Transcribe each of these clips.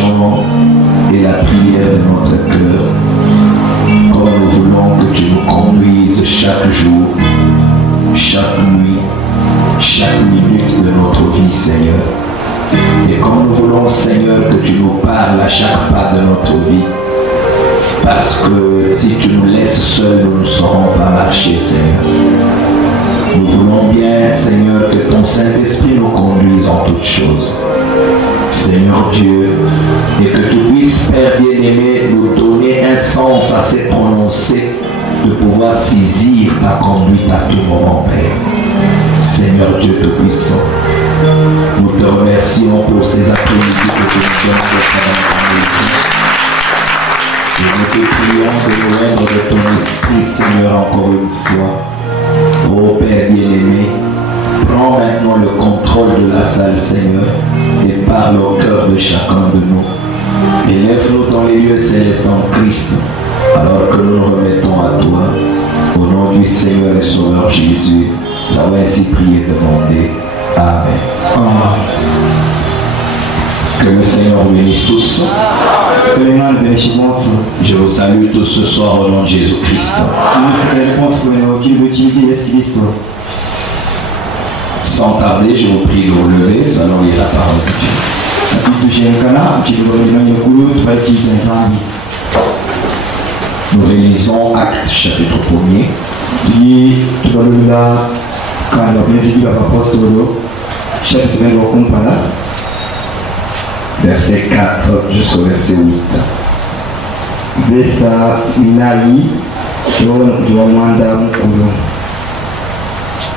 chant et la prière de notre cœur, comme nous voulons que tu nous conduises chaque jour, chaque nuit, chaque minute de notre vie, Seigneur. Et comme nous voulons, Seigneur, que tu nous parles à chaque pas de notre vie, parce que si tu nous laisses seuls, nous ne saurons pas marcher, Seigneur. Nous voulons bien, Seigneur, que ton Saint-Esprit nous conduise en toutes choses. Seigneur Dieu, et que tu puisses, Père bien-aimé, nous donner un sens assez prononcé de pouvoir saisir ta conduite à tout moment, Père. Seigneur Dieu Tout-Puissant, nous te remercions pour ces après-midi que tu nous donnes de travail. Et nous te prions de nous rendre de ton esprit, Seigneur, encore une fois. Ô Père bien-aimé, prends maintenant le contrôle de la salle, Seigneur, et parle au cœur de chacun de nous. Élève-nous dans les lieux célestes en Christ, alors que nous nous remettons à toi. Au nom du Seigneur et Sauveur Jésus, nous avons ainsi prié et demandé. Amen. Amen. Que le Seigneur vous bénisse tous. Je vous salue tous ce soir au nom de Jésus-Christ. Sans tarder, je vous prie de vous lever, nous allons lire la parole de Dieu. Nous réalisons Actes chapitre 1er. Verset 4 jusqu'au verset 8.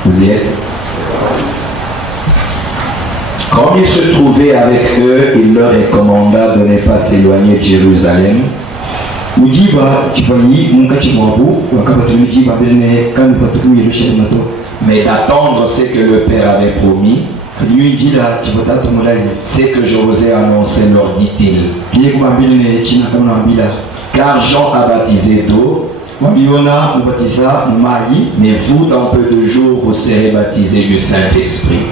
Vous y êtes? Comme il se trouvait avec eux, il leur recommanda de ne pas s'éloigner de Jérusalem, mais d'attendre ce que le Père avait promis, c'est que je vous ai annoncé, leur dit-il. Car Jean a baptisé d'eau, mais vous, dans peu de jours, vous serez baptisés du Saint-Esprit.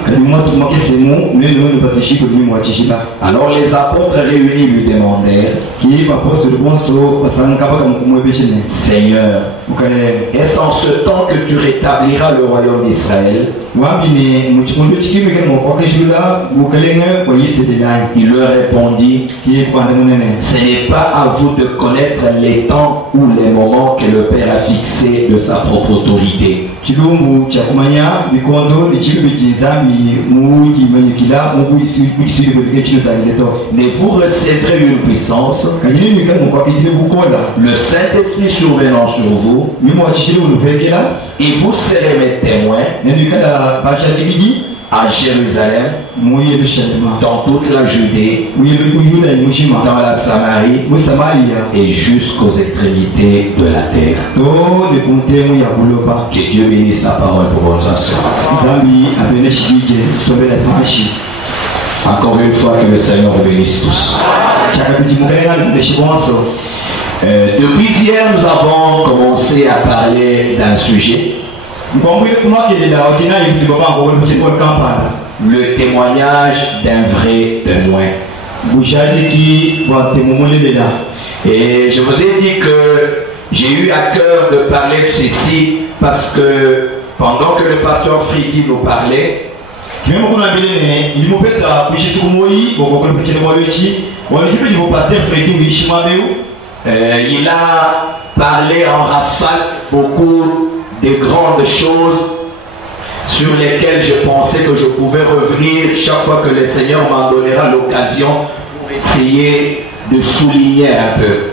Alors les apôtres réunis lui demandèrent, Seigneur, est-ce en ce temps que tu rétabliras le royaume d'Israël? Il leur répondit, ce n'est pas à vous de connaître les temps ou les moments que le Père a fixé de sa propre autorité. Mais vous recevrez une puissance, le Saint-Esprit survenant sur vous, et vous serez mes témoins à Jérusalem, dans toute la Judée, dans la Samarie et jusqu'aux extrémités de la terre. Que Dieu bénisse sa parole pour votre assaut. Encore une fois, que le Seigneur vous bénisse tous. Depuis hier, nous avons commencé à parler d'un sujet. Le témoignage d'un vrai témoin. Et je vous ai dit que j'ai eu à cœur de parler de ceci parce que pendant que le pasteur Fridi nous parlait, il a parlé en rafale beaucoup de grandes choses sur lesquelles je pensais que je pouvais revenir chaque fois que le Seigneur m'en donnera l'occasion pour essayer de souligner un peu.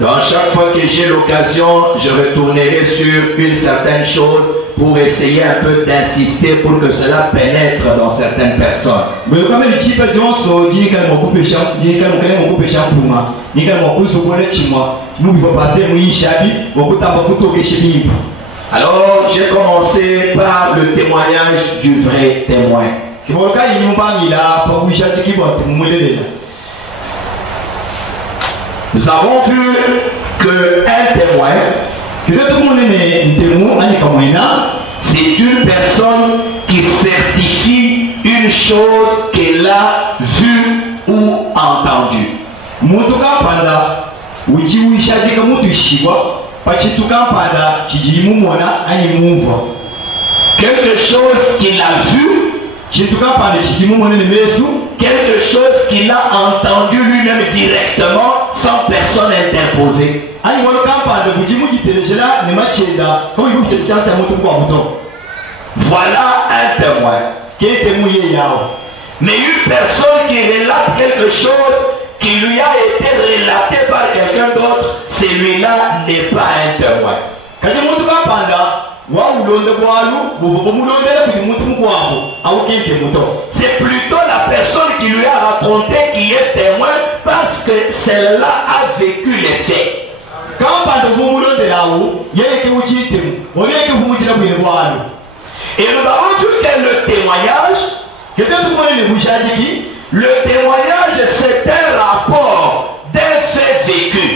Donc chaque fois que j'ai l'occasion, je retournerai sur une certaine chose pour essayer un peu d'insister pour que cela pénètre dans certaines personnes. Alors j'ai commencé par le témoignage du vrai témoin. Nous avons vu qu'un témoin, c'est une personne qui certifie une chose qu'elle a vue ou entendue. Quelque chose qu'il a vu, quelque chose qu'il a entendu lui-même directement sans personne interposée. Voilà un témoin. Mais une personne qui relate quelque chose qui lui a été relaté par quelqu'un d'autre, celui-là n'est pas un témoin. C'est plutôt la personne qui lui a raconté qui est témoin parce que celle-là a vécu les faits. Et nous avons vu que le témoignage c'est un rapport d'un fait vécu.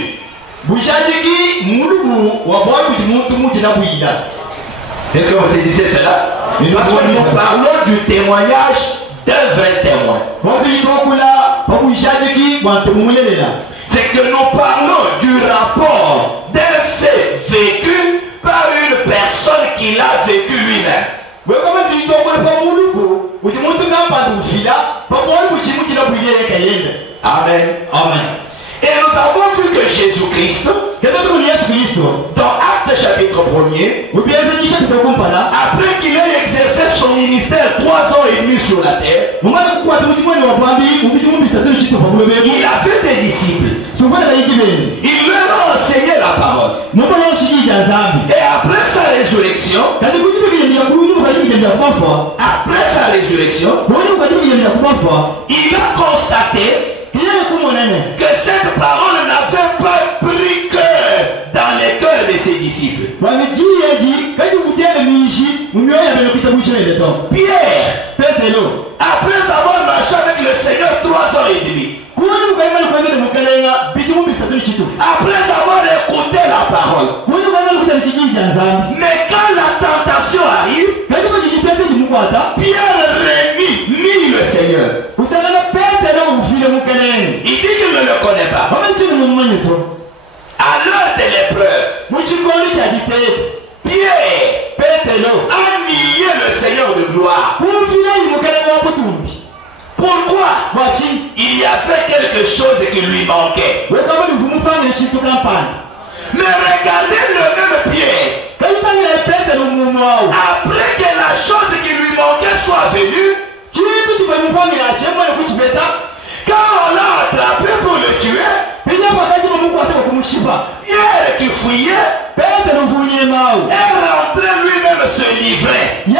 Est-ce que vous saisissez cela? Parce que nous parlons du témoignage d'un vrai témoin. C'est que nous parlons du rapport d'un fait vécu par une personne qui l'a vécu lui-même. Amen. Amen. Et nous avons vu que Jésus-Christ, dans Actes chapitre 1er, après qu'il ait exercé son ministère 3 ans et demi sur la terre, il avait des disciples. Il leur a enseigné la parole. Et après sa résurrection, il a constaté que cette parole n'avait pas pris cœur dans les cœurs de ses disciples. Pierre, après avoir marché avec le Seigneur 3 ans et demi, après avoir écouté la parole, mais quand la tentation arrive, Pierre nie le Seigneur. Il dit qu'il ne le connaît pas. À l'heure de l'épreuve, Pierre a nié le Seigneur de gloire. Pourquoi? Il y avait quelque chose qui lui manquait. Mais regardez le même Pierre. Après que la chose qui lui manquait soit venue, quand on l'a attrapé pour le tuer, Pierre qui fouillait est rentré lui-même se livrer. Et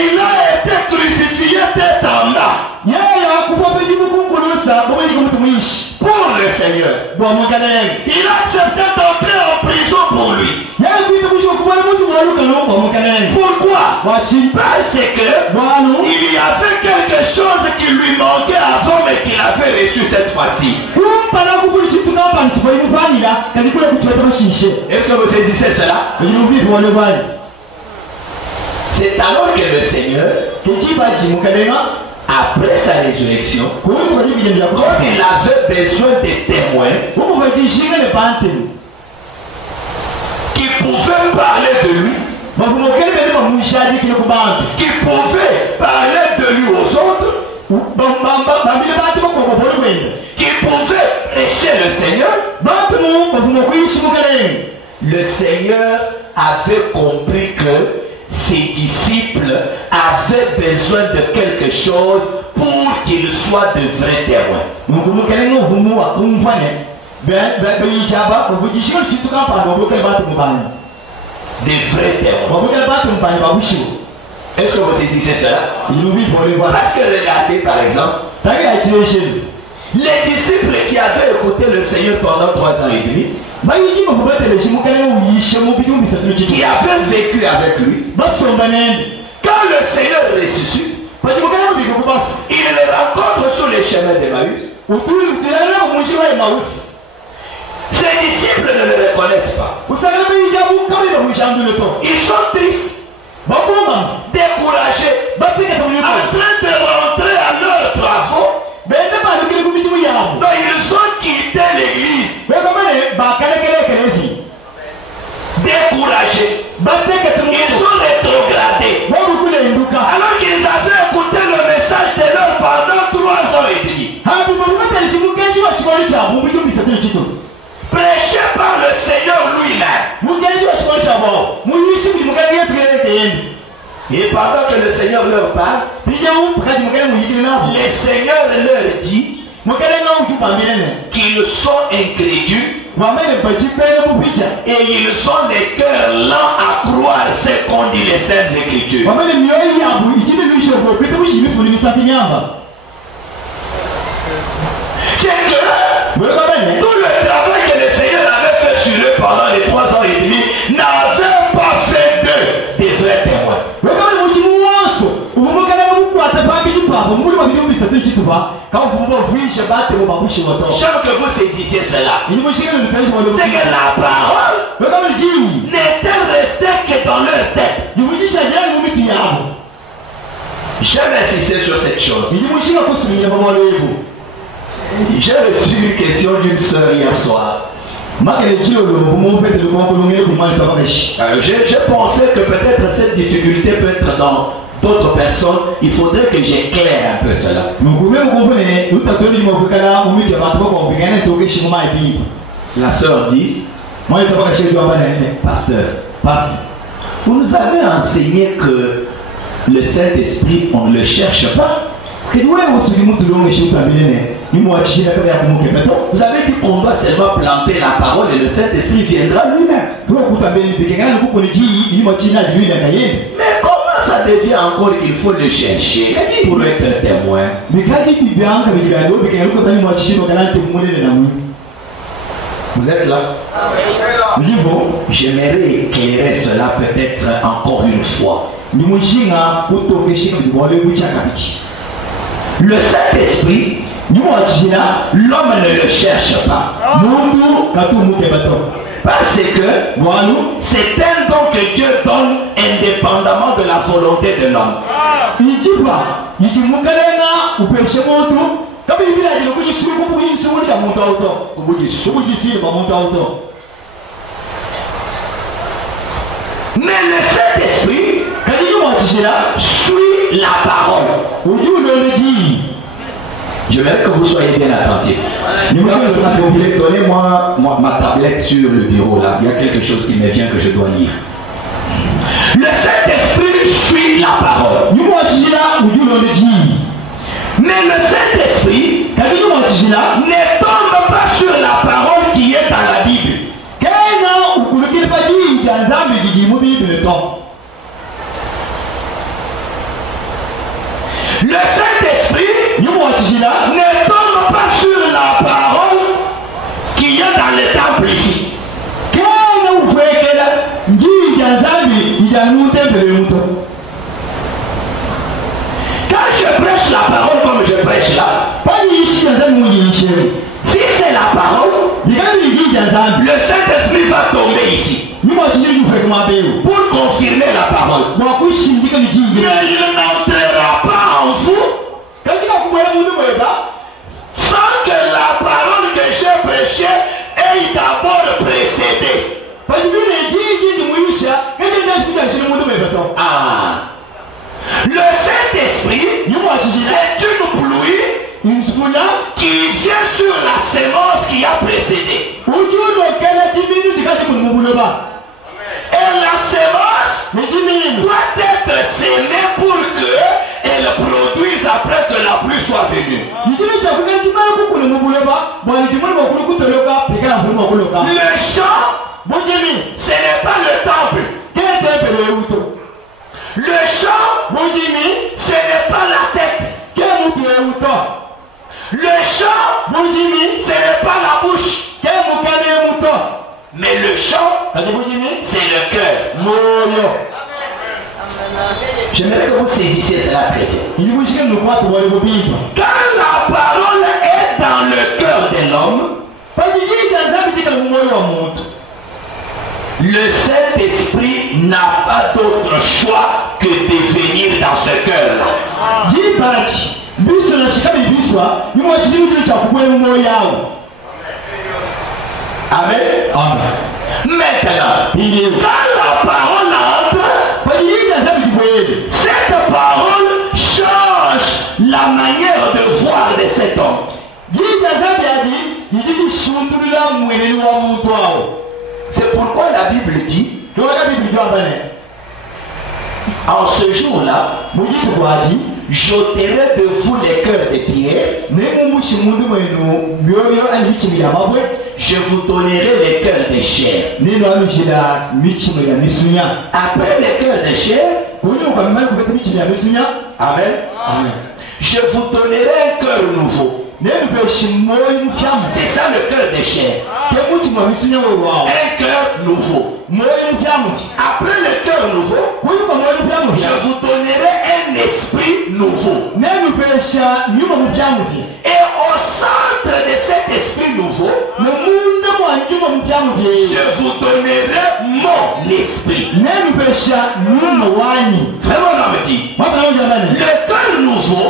il a été crucifié tête en bas pour le Seigneur. Il a accepté d'entrer en prison pour lui. Pourquoi? Parce que il y avait quelque chose qui lui manquait avant mais qu'il avait reçu cette fois-ci. Est-ce que vous saisissez cela? C'est alors que le Seigneur, après sa résurrection, quand il avait besoin de témoins qui pouvaient parler de lui, qui pouvaient parler de lui aux autres, qui pouvaient prêcher le Seigneur, le Seigneur avait compris que ses disciples avaient besoin de quelque chose pour qu'ils soient de vrais témoins. Des vrais témoins. Est-ce que vous saisissez cela? Parce que regardez par exemple, les disciples qui avaient écouté le Seigneur pendant 3 ans et demi, qui avaient vécu avec lui, quand le Seigneur ressuscite, il les rencontre sur les chemins d'Emmaüs. Ils sont tristes, découragés, en train de rentrer à leurs travaux. Donc ils ont quitté l'église. Découragés. Ils sont rétrogradés. Alors qu'ils avaient écouté le message de l'heure pendant 3 ans et demi. Prêché par le Seigneur lui-même. Et pendant que le Seigneur leur parle, le Seigneur leur dit qu'ils sont incrédules et ils ont les cœurs lents à croire ce qu'ont dit les Saintes Écritures. C'est que tout le travail que le Seigneur avait fait sur eux pendant les 3 ans et demi n'avait pas fait d'eux des vrais témoins. J'aime que vous saisissiez cela. C'est que la parole n'est-elle restée que dans leur tête. J'aime insister sur cette chose. J'ai reçu une question d'une sœur hier soir. Je pensais que peut-être cette difficulté peut être dans d'autres personnes. Il faudrait que j'éclaire un peu cela. La sœur dit, pasteur, vous nous avez enseigné que le Saint-Esprit, on ne le cherche pas. Vous avez dit qu'on doit seulement planter la parole et le Saint-Esprit viendra lui-même. Mais comment ça devient encore qu'il faut le chercher pour être un témoin? Vous êtes là? J'aimerais éclairer cela peut-être encore une fois. Le Saint-Esprit, l'homme ne le cherche pas. Parce que c'est un don que Dieu donne indépendamment de la volonté de l'homme. Mais le Saint-Esprit suit la parole. Je veux que vous soyez bien attentifs. Donnez-moi ma tablette sur le bureau là. Il y a quelque chose qui me vient que je dois lire. Le Saint-Esprit suit la parole. Mais le Saint-Esprit ne tombe pas sur la parole qui est dans la Bible. Le Saint-Esprit ne tombe pas sur la parole qui est dans le temple ici. Quand je prêche la parole comme je prêche là, si c'est la parole, le Saint-Esprit va tomber ici pour confirmer la parole. Mais il n'entrera pas en vous sans que la parole que j'ai prêchée ait d'abord précédé. Le Saint-Esprit, c'est une pluie qui vient sur la sémence qui a précédé. Et la sémence doit être sémée pour qu'elle produise après que la pluie soit venue. Le champ, ce n'est pas le temple. Le champ, ce n'est pas la tête. Le champ, ce n'est pas la bouche. Mais le champ, c'est le cœur. J'aimerais que vous saisissiez cela très bien. Quand la parole est dans le cœur de l'homme, le Saint-Esprit n'a pas d'autre choix que de venir dans ce cœur-là. Amen. Amen. Maintenant, quand la parole entre, cette parole change la manière de voir de cet homme. C'est pourquoi la Bible dit, en ce jour-là, j'ôterai de vous les cœurs de pierre, je vous donnerai les cœurs de chair. Après les cœurs de chair, amen. Amen. Je vous donnerai un cœur nouveau. C'est ça le cœur de chair. Un cœur nouveau. Après le cœur nouveau, je vous donnerai un esprit nouveau. Et au centre de cet esprit nouveau, je vous donnerai mon esprit. Vraiment, on me dit, le cœur nouveau,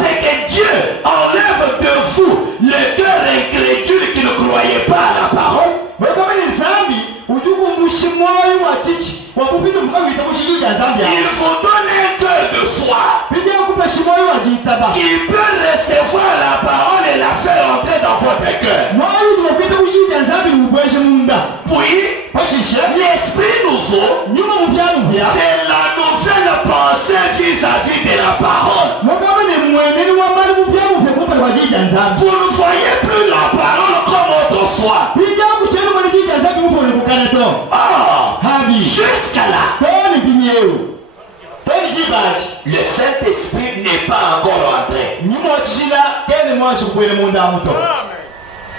c'est que Dieu enlève de vous le cœur incrédule qui ne croyait pas à la parole. Il vous donne un cœur de foi qui peut recevoir la parole et la faire entrer dans votre cœur. Puis, l'esprit nouveau, c'est la nouvelle pensée vis-à-vis de la parole. Vous ne voyez plus la parole comme autrefois. Jusqu'à là, le Saint-Esprit n'est pas encore entré.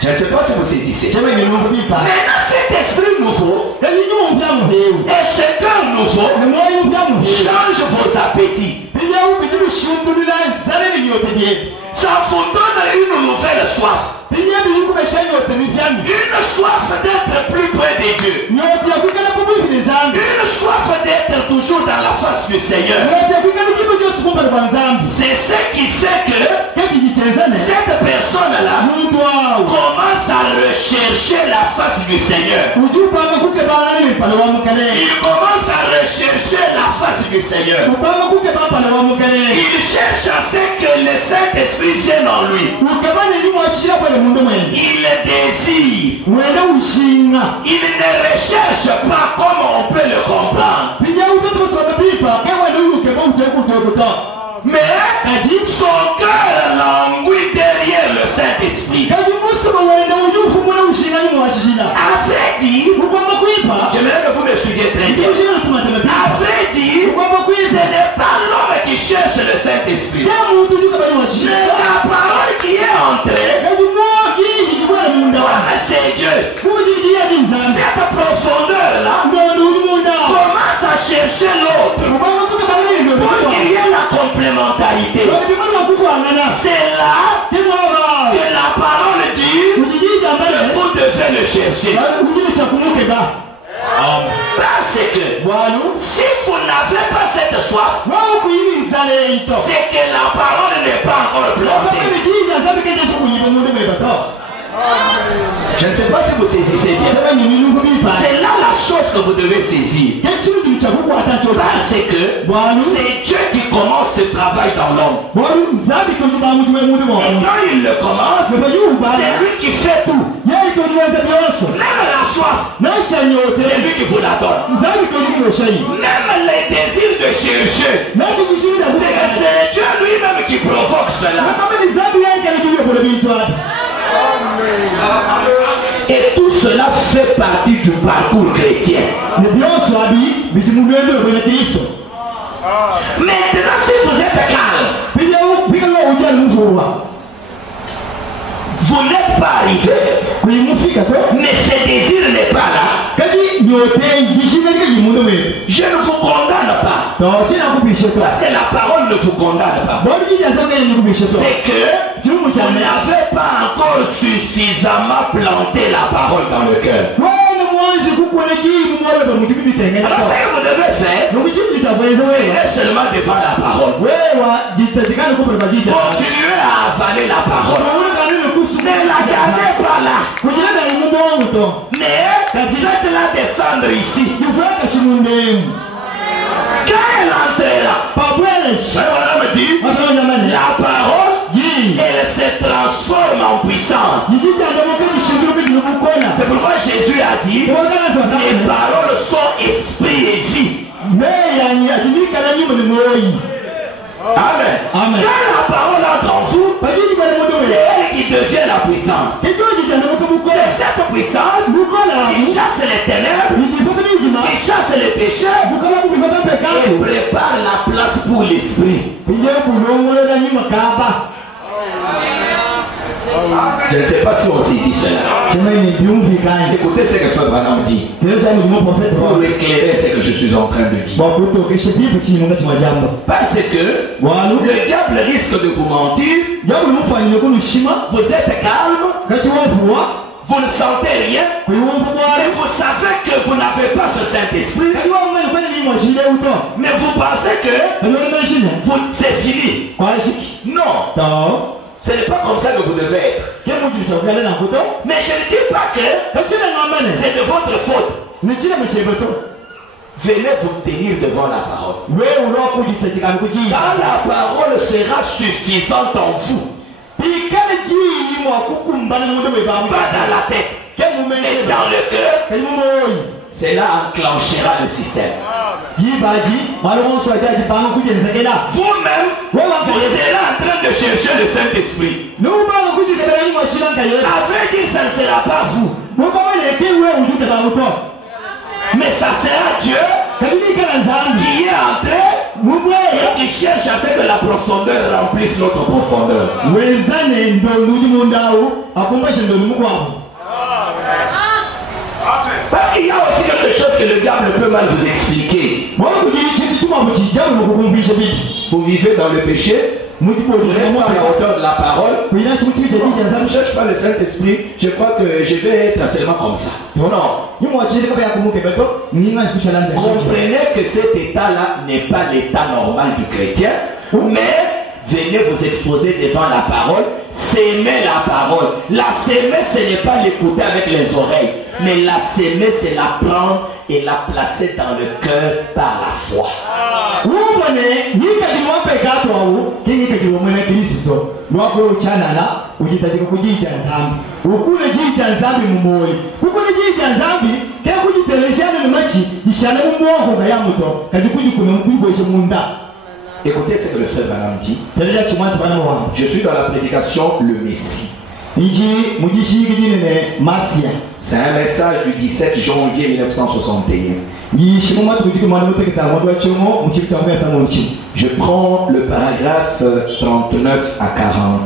Je ne sais pas si vous saisissez. Maintenant, cet esprit nouveau et ce cœur nouveau change vos appétits. Ça vous donne une nouvelle soif. Une soif d'être plus près de Dieu. Une soif d'être toujours dans la face du Seigneur. C'est ce qui fait que cette personne-là commence à rechercher la face du Seigneur. Il commence à rechercher la face du Seigneur. Il cherche à ce que le Saint-Esprit vienne en lui. Il désire. Il ne recherche pas comme on peut le comprendre. Mais son cœur languit derrière le Saint-Esprit. À vrai dire, j'aimerais que vous me suiviez très bien. À vrai dire, ce n'est pas l'homme qui cherche le Saint-Esprit. Mais la parole qui est entrée, c'est Dieu. Cette profondeur-là commence à chercher l'autre pour qu'il y ait la complémentarité. C'est là que la parole dit que vous devez le chercher. Parce que si vous n'avez pas cette soif, c'est que la parole n'est pas encore plantée. Je ne sais pas si vous saisissez bien. C'est là la chose que vous devez saisir. Parce que c'est Dieu qui commence ce travail dans l'homme. Et quand il le commence, c'est lui qui fait tout. Même la soif, c'est lui qui vous la donne. Même les désirs de chercher, c'est Dieu lui-même qui provoque cela. Et tout cela fait partie du parcours chrétien. Maintenant, si vous êtes calme, vous n'êtes pas arrivé, mais ce désir n'est pas là, je ne vous condamne pas. Parce que la parole ne vous condamne pas. C'est que vous n'avez pas encore suffisamment planté la parole dans le cœur. Alors ce que vous devez faire, c'est seulement devant la parole. Continuez à avaler la parole. Ne la gardez pas là. Mais faites-la descendre ici. Quand elle entrera, me dit, la parole, elle se transforme en puissance. C'est pourquoi Jésus a dit, les paroles sont esprit et vie. Amen. Quand la parole entre en vous, c'est elle qui devient la puissance. C'est cette puissance qui chasse les ténèbres, qui chasse les péchés, et prépare la place pour l'esprit. Je ne sais pas si on saisit cela. Écoutez ce que Frère Branham dit. Pour éclairer ce que je suis en train de dire. Parce que le diable risque de vous mentir. Vous êtes calme. Vous ne sentez rien. Et vous savez que vous n'avez pas ce Saint-Esprit. Mais vous pensez que c'est fini. Non. Ce n'est pas comme ça que vous devez être. Mais je ne dis pas que c'est de votre faute. Venez vous tenir devant la parole. Quand la parole sera suffisante en vous, pas dans la tête, mais dans le cœur, cela enclenchera le système. Vous-même, vous serez en train de chercher le Saint-Esprit. Avec dit, ça ne sera pas vous. Mais ça sera Dieu qui est entré et qui cherche à ce que la profondeur remplisse notre profondeur. Parce qu'il y a aussi quelque chose que le diable peut mal vous expliquer. Vous vivez dans le péché, vous n'êtes pas à la hauteur de la parole. Je ne cherche pas le Saint-Esprit, je crois que je vais être seulement comme ça. Non. Comprenez que cet état-là n'est pas l'état normal du chrétien, mais venez vous exposer devant la parole, s'aimer la parole. La s'aimer, ce n'est pas l'écouter avec les oreilles, mais la s'aimer, c'est la prendre et la placer dans le cœur par la foi. Écoutez ce que le frère Branham dit. Je suis dans la prédication le Messie. C'est un message du 17 janvier 1961. Je prends le paragraphe 39 à 40.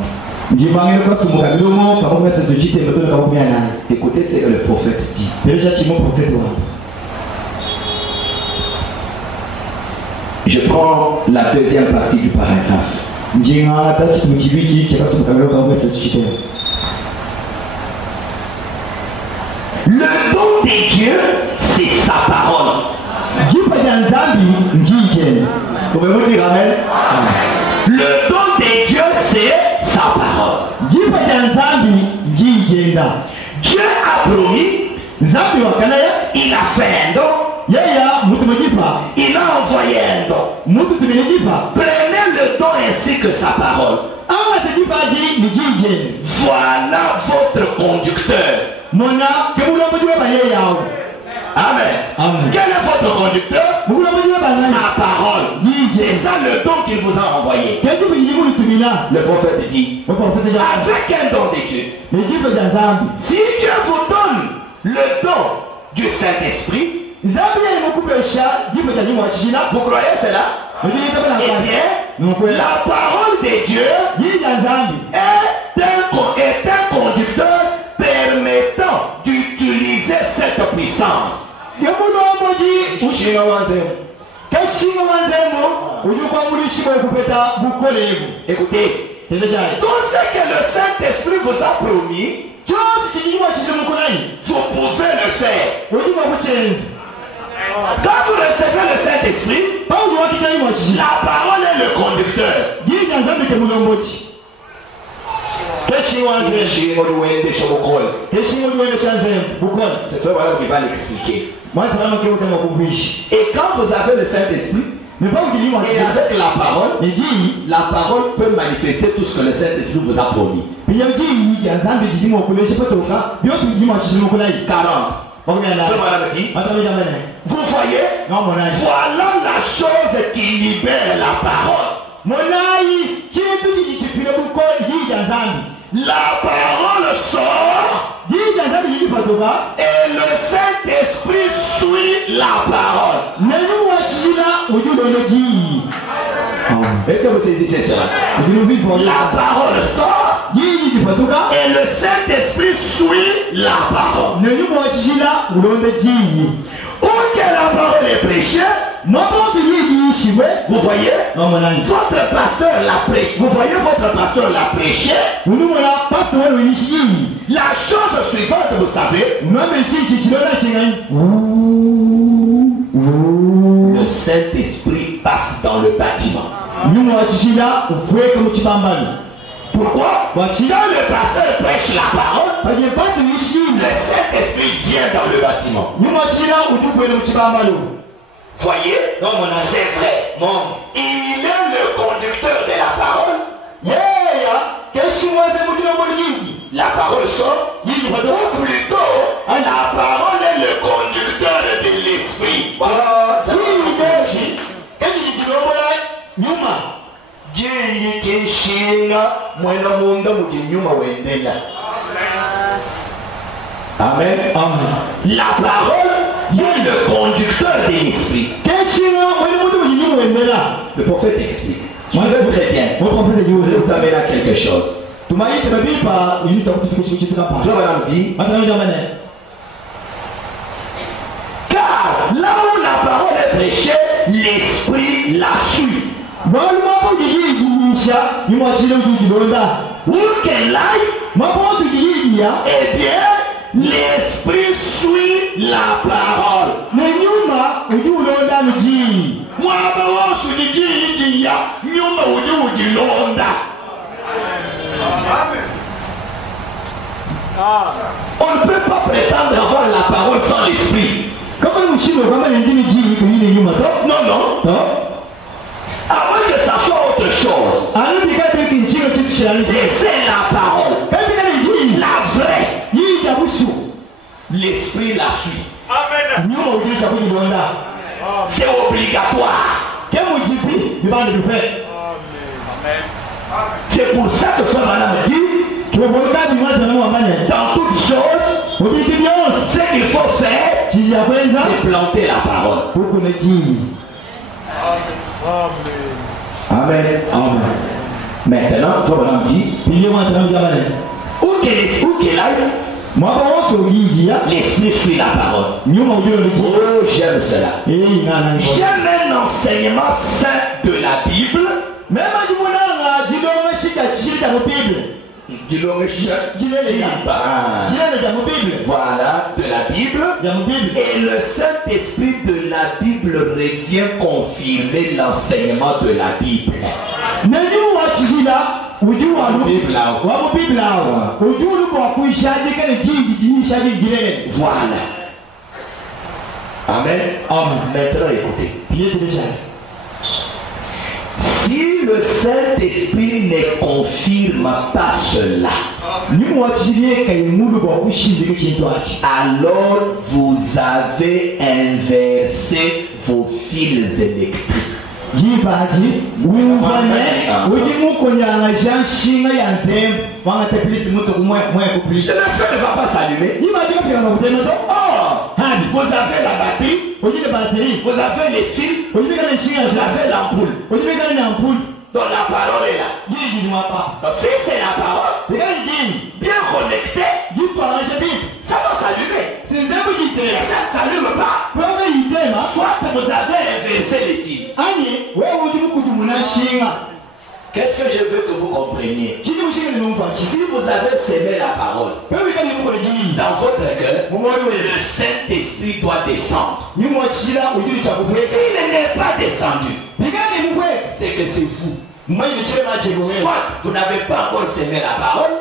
Écoutez ce que le prophète dit. Je prends la deuxième partie du paragraphe. Le don de Dieu, c'est sa parole. Pouvez-vous dire amen? Le don de Dieu, c'est sa parole. Dieu a promis, il a fait un don. Il a envoyé un don. Prenez le don ainsi que sa parole. Voilà votre conducteur. Amen. Quel est votre conducteur? Sa parole. C'est ça le don qu'il vous a envoyé. Le prophète dit, avec un don de Dieu, si Dieu vous donne le don du Saint-Esprit, vous croyez cela? Eh bien, la parole de Dieu est un conducteur permettant d'utiliser cette puissance. Écoutez, tout ce que le Saint-Esprit vous a promis, Vous pouvez le faire. Quand vous recevez le Saint-Esprit, la parole est le conducteur. C'est toi qui va l'expliquer. Et quand vous avez le Saint-Esprit, et avec la parole peut manifester tout ce que le Saint-Esprit vous a promis. 40. Vous voyez, voilà la chose qui libère la parole. La parole sort et le Saint-Esprit suit la parole. Est-ce que vous saisissez cela? La parole sort et le Saint-Esprit suit la parole. Où que la parole est prêchée, vous voyez, votre pasteur l'a prêché. Vous voyez, votre pasteur l'a prêché. La chose suivante, vous savez, le Saint-Esprit passe dans le bâtiment. Pourquoi? Quand le pasteur prêche la parole, le Saint-Esprit vient dans le bâtiment. Voyez, c'est vrai. Il est le conducteur de la parole. La parole sort, ou plutôt, la parole est le conducteur de l'esprit. Amen. La parole est le conducteur de l'esprit. Le prophète explique. Suivez très bien. Vous avez là quelque chose. Je vais dit. Car là où la parole est prêchée, l'esprit la suit. Où qu'elle aille, eh bien, l'esprit suit la parole. On ne peut pas prétendre avoir la parole sans l'esprit. Non. À moins que ça soit autre chose. C'est la parole. La vraie. L'esprit la suit. Amen. C'est obligatoire. C'est pour ça que ce madame dit, dans toute chose, ce qu'il faut faire, c'est planter la parole. Amen. Maintenant, toi madame dit, où qu'elle aille, l'esprit suit la parole. Oh, j'aime cela. J'aime un enseignement saint de la Bible. Voilà, de la Bible. Et le Saint-Esprit de la Bible revient confirmer l'enseignement de la Bible. Voilà. Amen. Maintenant écoutez. Si le Saint-Esprit ne confirme pas cela, alors vous avez inversé vos fils électriques. Le feu ne va pas s'allumer. Vous avez la batterie, vous avez les fils, vous avez l'ampoule. Donc la parole est là. Donc si c'est la parole, bien connectée, ça va s'allumer. Si ça ne s'allume pas, soit vous avez inversé les fils. Qu'est-ce que je veux que vous compreniez? Si vous avez sémé la parole dans votre cœur, le Saint-Esprit doit descendre. S'il n'est pas descendu, c'est que c'est vous. Soit vous n'avez pas encore sémé la parole,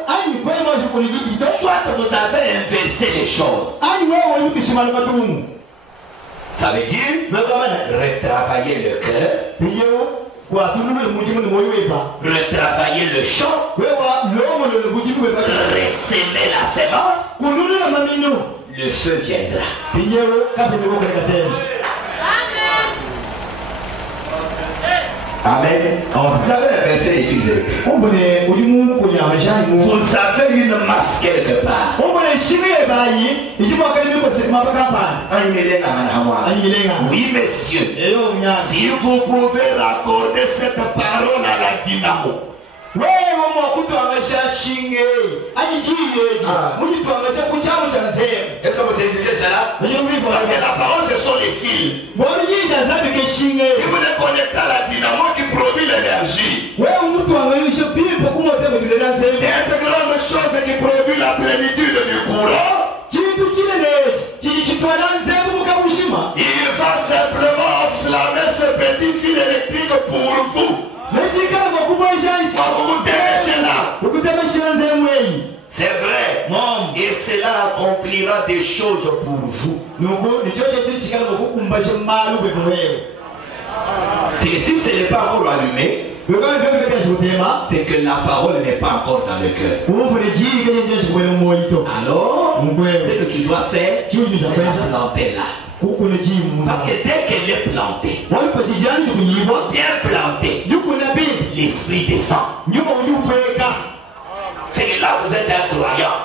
soit vous avez inversé les choses. Ça veut dire retravailler le cœur, retravailler le champ, ressemer la sémence, le feu viendra. Amen. Vous avez un verset étudié. Vous avez une masse quelque part. Oui, messieurs. Si vous pouvez raccorder cette parole à la dynamo. Est-ce que vous saisissez cela? Parce que la parole, ce sont les fils. Et vous ne connaissez pas la dynamo qui produit l'énergie. C'est une grande chose qui produit la plénitude du courant. Il va simplement enflammer ce petit fil électrique pour vous. C'est vrai. Et cela accomplira des choses pour vous. Si ce n'est pas encore allumé, c'est que la parole n'est pas encore dans le cœur. Alors, ce que tu dois faire, c'est la planter là. Parce que dès qu'elle est plantée, bien plantée, l'esprit descend. C'est que là vous êtes un croyant.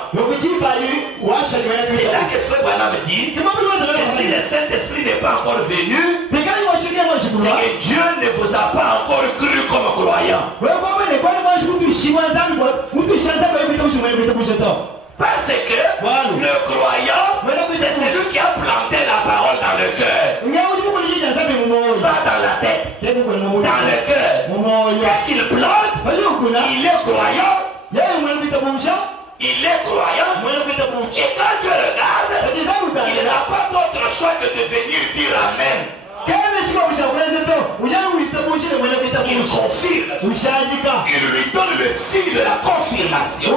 C'est là que Frère Branham dit que si le Saint-Esprit n'est pas encore venu, c'est que Dieu ne vous a pas encore cru comme croyant. Parce que le croyant, c'est celui qui a planté la parole dans le cœur. Pas dans la tête, dans le cœur. Quand il plante, il est croyant. Il est croyant. Et quand tu regardes, il n'a pas d'autre choix que de venir dire Amen. Il confirme. Il lui donne le signe de la confirmation.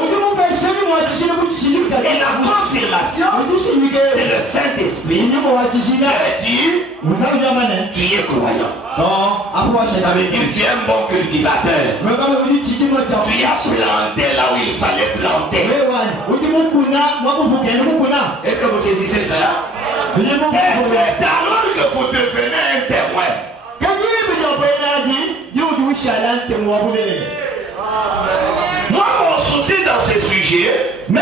Et la confirmation, c'est le Saint-Esprit qui dit tu es croyant. Ça veut dire tu es un bon cultivateur. Tu as planté là où il fallait planter. Est-ce que vous saisissez cela? Et c'est alors que vous devenez un témoin. Moi, mon souci dans ce sujet, c'est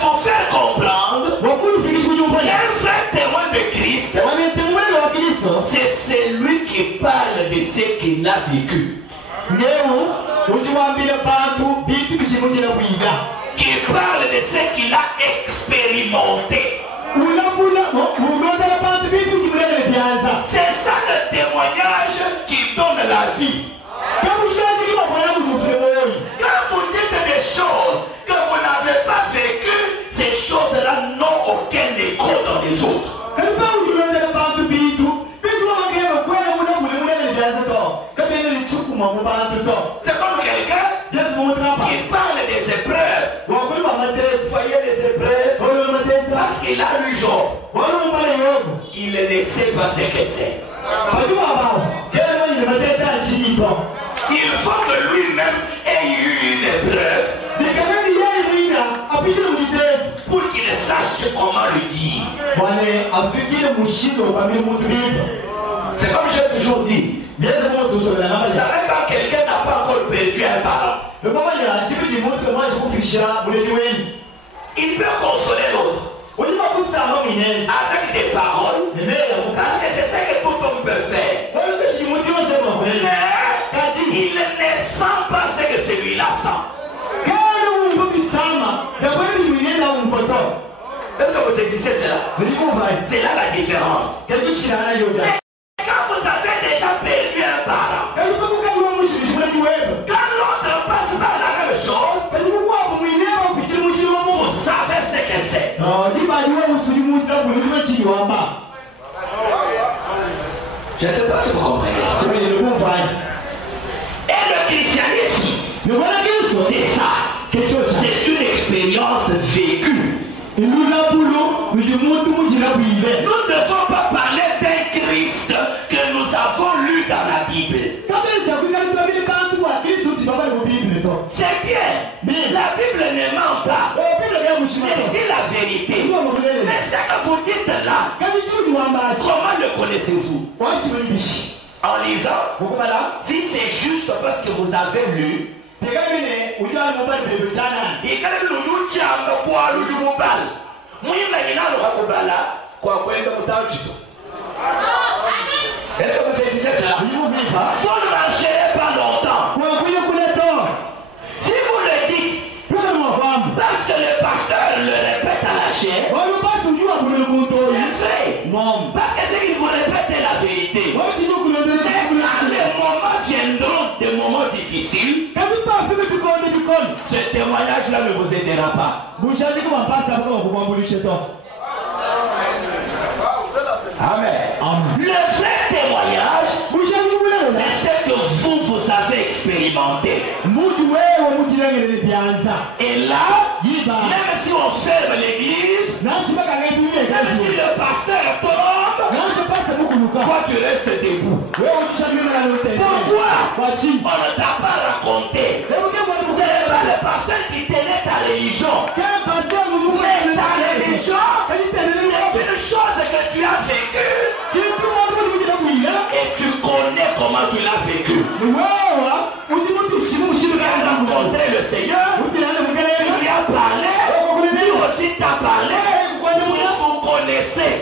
vous faire comprendre qu'un vrai témoin de Christ, c'est celui qui parle de ce qu'il a vécu. Qui parle de ce qu'il a expérimenté. C'est ça le témoignage qui donne la vie. Quand vous dites des choses que vous n'avez pas vécues, ces choses-là n'ont aucun écho dans les autres. C'est comme quelqu'un qui parle des épreuves. Voyez les épreuves parce qu'il a eu Job. Il ne sait pas ce que c'est. Il faut que lui-même ait eu une épreuve pour qu'il sache comment le dire. C'est comme j'ai toujours dit. Vous savez, quand quelqu'un n'a pas encore perdu un parent, il peut consoler l'autre avec des paroles, parce que c'est ce que tout homme peut faire. Mais il ne sent pas ce que celui-là sent. Est-ce que vous saisissez cela? C'est là la différence. Quand vous avez déjà perdu un parent, Quand l'autre passe par la même chose, vous savez ce que c'est. Je ne sais pas si vous comprenez. Et le christianisme, c'est ça. C'est une expérience vécue. Nous ne devons pas parler d'un Christ que nous avons lu dans la Bible. C'est bien, mais la Bible ne ment pas. Elle dit la vérité. Mais ce que vous dites là, comment le connaissez-vous? En lisant, si c'est juste parce que vous avez lu, est-ce que vous saisissez cela? Vous ne marcherez pas longtemps. Si vous le dites, parce que le pasteur le répète à la chair, c'est vrai. Parce que c'est qu'il vous répète la vérité. Mais quand les moments viendront, des moments difficiles, ce témoignage-là ne vous aidera pas. Amen. Le vrai témoignage, c'est ce que vous avez expérimenté. Et là, même si on ferme l'église, même si le pasteur tombe, toi tu restes debout. Pourquoi? On ne t'a pas raconté. C'est pas le pasteur qui tenait ta religion. Mais ta religion, c'est une chose que tu as vécue. Et tu connais comment tu l'as vécu. Tu as rencontré le Seigneur, tu lui as parlé, lui aussi t'a parlé, vous connaissez.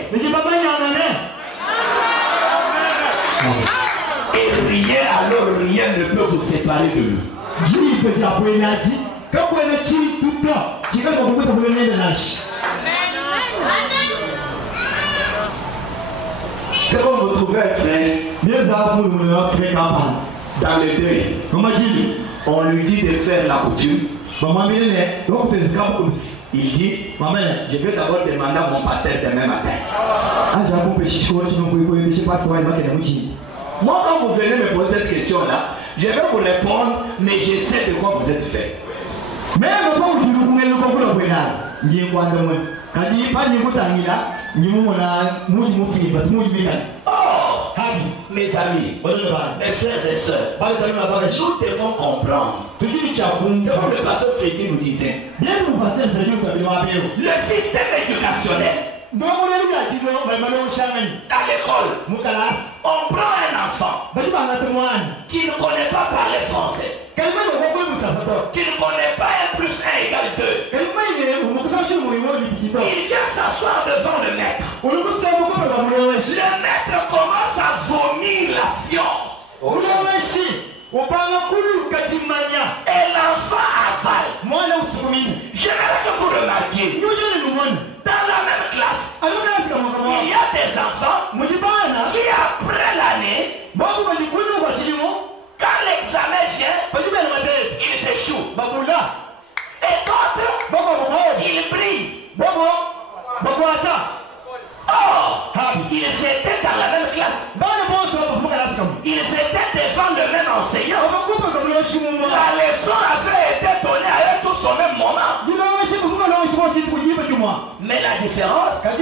Et rien, alors rien ne peut vous séparer de lui. C'est comme vous trouvez un frère dans le deuil. On lui dit de faire la coutume. Il dit, je vais d'abord demander à mon pasteur demain matin. Moi, quand vous venez me poser cette question-là, je vais vous répondre, mais je sais de quoi vous êtes fait. Oh, mes amis, mes frères et sœurs, nous devons comprendre. C'est comme le pasteur Frédéric nous disait. Le système éducationnel, à l'école, on prend un enfant qui ne connaît pas parler français, qui ne connaît pas 1 plus 1 égale 2. Il vient s'asseoir devant le maître. Le maître commence à vomir la science. Et l'enfant avale. J'aimerais que vous remarquiez, dans la même classe, il y a des enfants qui après l'année, quand l'examen vient, ils s'échouent. Et d'autres, ils brillent. Oh, ils étaient dans la même classe. Ils étaient devant le même enseignant. La leçon avait été donnée à eux tous au même moment. Mais la différence, c'est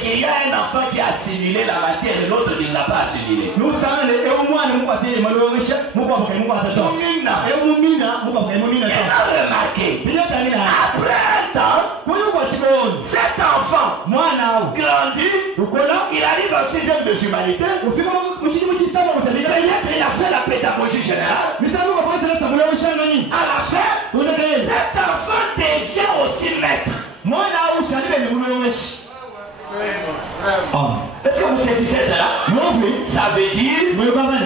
qu'il y a un enfant qui a assimilé la matière et l'autre qui ne l'a pas assimilé. On a remarqué, après un temps, cet enfant grandit, il arrive en 6e de humanité. Il a fait la pédagogie générale. À la fin, cet enfant devient aussi maître. Est-ce que vous saisissez cela? Ça veut dire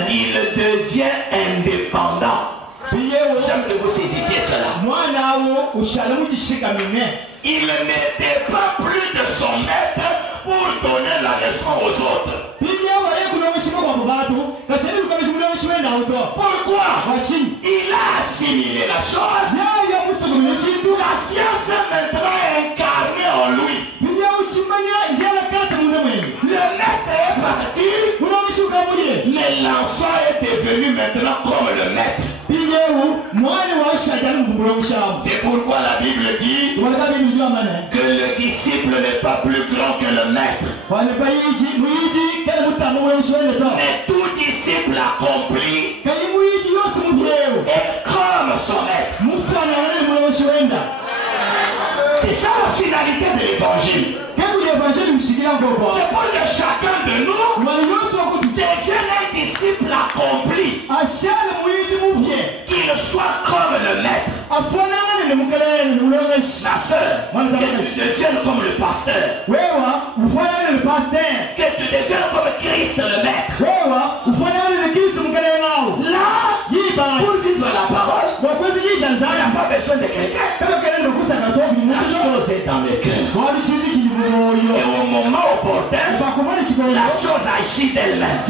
il devient indépendant. J'aime que vous saisissiez cela. Il ne dépend plus de son maître pour donner la leçon aux autres. Pourquoi? Il a assimilé la chose. La science est maintenant incarnée en lui. Le maître est parti, mais l'enfant est devenu maintenant comme le maître. C'est pourquoi la Bible dit que le disciple n'est pas plus grand que le maître. Mais tout disciple accompli est comme son maître. C'est ça la finalité de l'évangile. C'est pour que chacun de nous devienne un disciple accompli. Qu'il soit comme le maître. Ma soeur, que tu deviennes comme le pasteur. Que tu deviennes comme Christ le maître. Là, pour vivre la parole, il n'y a pas besoin de quelqu'un. La chose est dans le cœur. Et au moment opportun, la chose agit d'elle-même.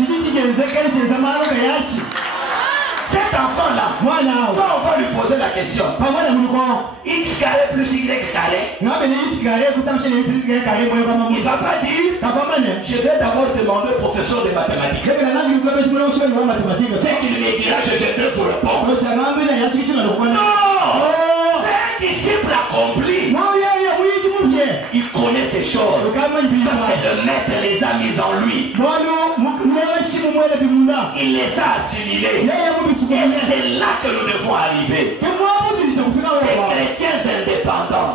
Cet enfant-là, quand on va lui poser la question, X carré plus Y carré, il ne va pas dire, je vais d'abord demander au professeur de mathématiques. C'est qu'il me dira, je vais te répondre. Non, c'est un disciple accompli. Il connaît ces choses parce que le maître les a mises en lui. Il les a assimilées. Et c'est là que nous devons arriver. Les chrétiens indépendants.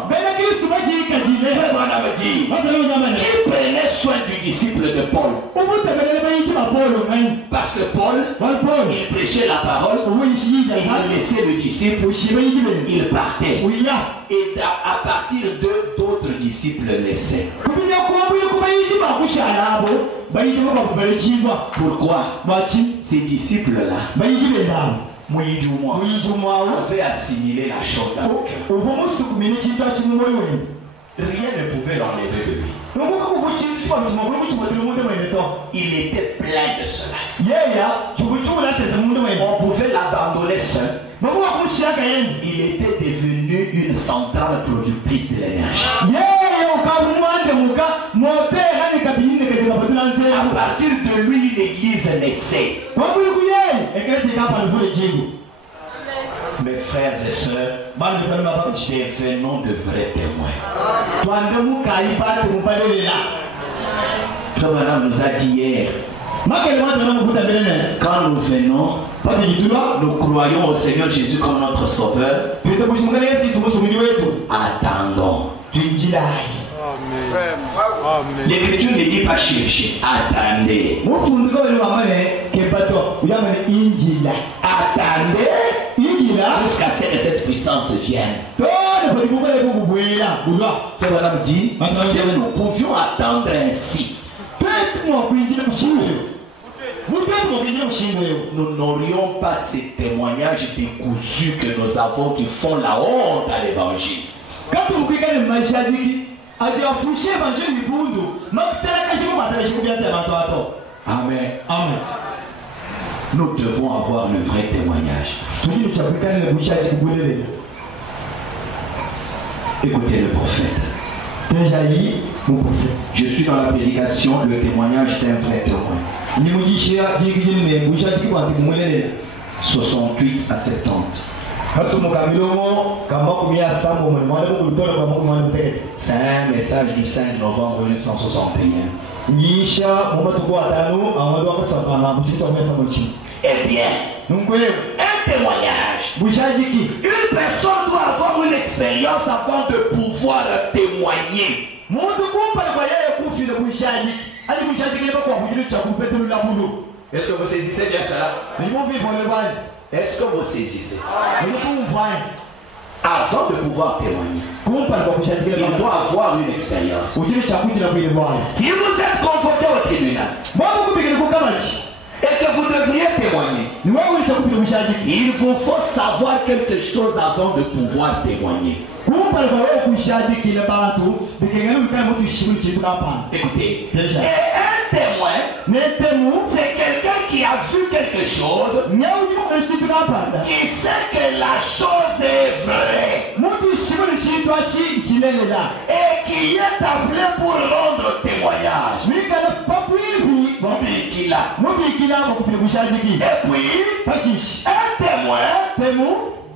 Qui prenait soin du disciple de Paul. Parce que Paul, il prêchait la parole, il laissait le disciple, il partait. Et à partir d'eux, d'autres disciples laissaient. Pourquoi? Ces disciples-là, avaient assimilé la chose dans le cœur. Rien ne pouvait l'enlever de lui. Il était plein de cela. On pouvait l'abandonner seul. Il était devenu une centrale productrice de l'énergie. À partir de lui, l'église naissait. Mes frères et sœurs, devenons de vrais témoins. Comme madame nous a dit hier, quand nous venons, nous croyons au Seigneur Jésus comme notre Sauveur. Attendons. L'Écriture ne dit pas chercher. Attendez. Attendez jusqu'à ce que cette puissance vienne. Madame dit, si nous pouvions attendre ainsi, nous n'aurions pas ces témoignages décousus que nous avons qui font la honte à l'évangile. Amen. Amen. Nous devons avoir le vrai témoignage. Écoutez le prophète. Je suis dans la prédication, le témoignage d'un vrai témoin. 68 à 70. C'est un message du 5 novembre 1961. Eh bien, un témoignage. Une personne doit avoir une expérience avant de pouvoir témoigner. Est-ce que vous saisissez bien cela? Est-ce que vous saisissez? Avant de pouvoir témoigner, il doit avoir une expérience. Si vous êtes confronté au tribunal et que vous devriez témoigner, il vous faut savoir quelque chose avant de pouvoir témoigner. Écoutez, et un témoin c'est quelqu'un qui a vu quelque chose, qui sait que la chose est vraie et qui est appelé pour rendre témoignage. Et puis, un témoin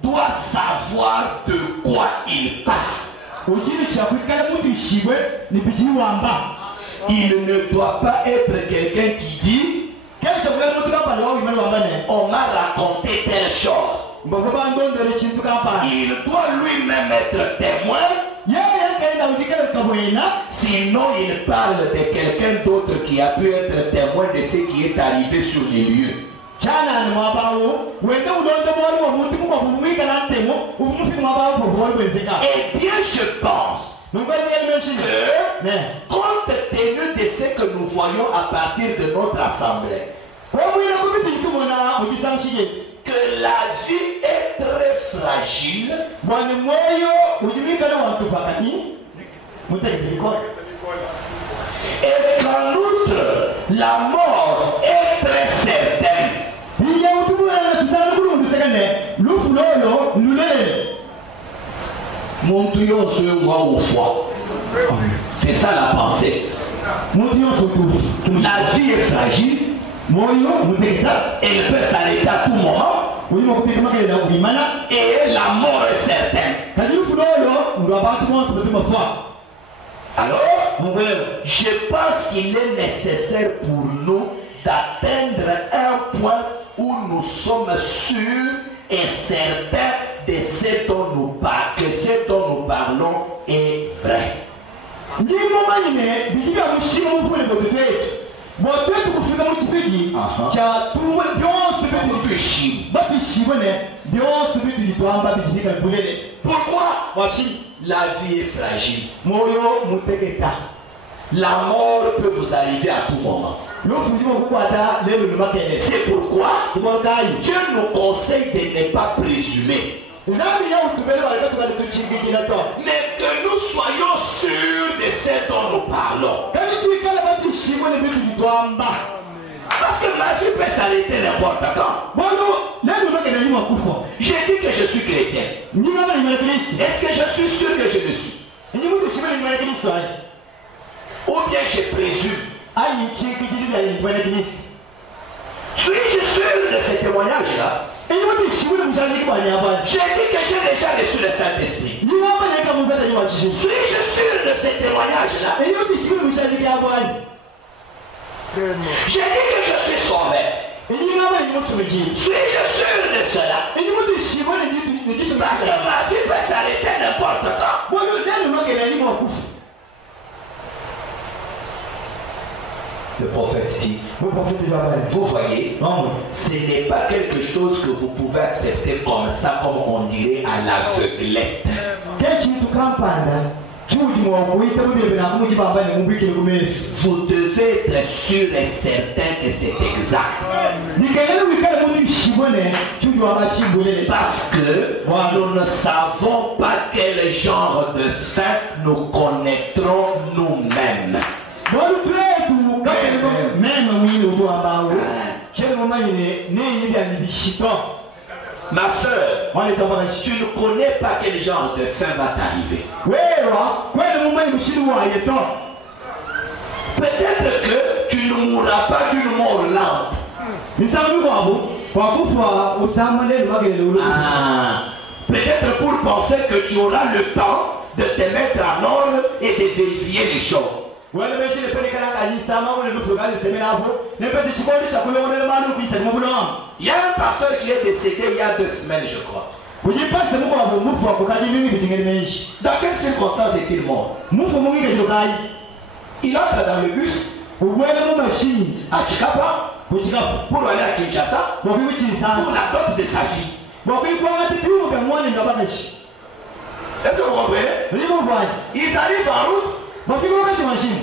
doit savoir de quoi il parle. Il ne doit pas être quelqu'un qui dit on m'a raconté telle chose. Il doit lui-même être témoin. Sinon il parle de quelqu'un d'autre qui a pu être témoin de ce qui est arrivé sur les lieux. Et bien je pense que, compte tenu de ce que nous voyons à partir de notre assemblée, que la vie est très fragile, et qu'en outre, la mort est très certaine. Mon Dieu, c'est ça la pensée. La vie est fragile. Elle peut s'arrêter à tout moment. Et la mort est certaine. Alors, je pense qu'il est nécessaire pour nous d'atteindre un point où nous sommes sûrs et certains de ce dont nous parlons, que ce dont nous parlons est vrai. Pourquoi? La vie est fragile. La mort peut vous arriver à tout moment. C'est pourquoi Dieu nous conseille de ne pas présumer, mais que nous soyons sûrs de ce dont nous parlons. Parce que ma vie peut s'arrêter n'importe quand. J'ai dit que je suis chrétien. Est-ce que je suis sûr que je le suis? Ou bien je présume? Suis-je sûr de ce témoignage-là? J'ai dit que j'ai déjà reçu le Saint-Esprit. Suis-je sûr de ce témoignage-là? J'ai dit que je suis sauvé. Suis-je sûr de cela? Parce que ma vie peut s'arrêter n'importe quand. Le prophète dit, vous voyez, ce n'est pas quelque chose que vous pouvez accepter comme ça, comme on dirait à l'aveuglette. Vous devez être sûr et certain que c'est exact. Parce que nous ne savons pas quel genre de fin nous connaîtrons nous-mêmes. Ma soeur, tu ne connais pas quel genre de fin va t'arriver. Peut-être que tu ne mourras pas d'une mort lente. Peut-être pour penser que tu auras le temps de te mettre en ordre et de vérifier les choses. Il y a un pasteur qui est décédé il y a 2 semaines, je crois. Dans quelles circonstances est-il mort? Il entre dans le bus à Chikapa pour aller à Kinshasa pour la dot de sa fille. Est-ce que vous comprenez? Ils arrivent en route.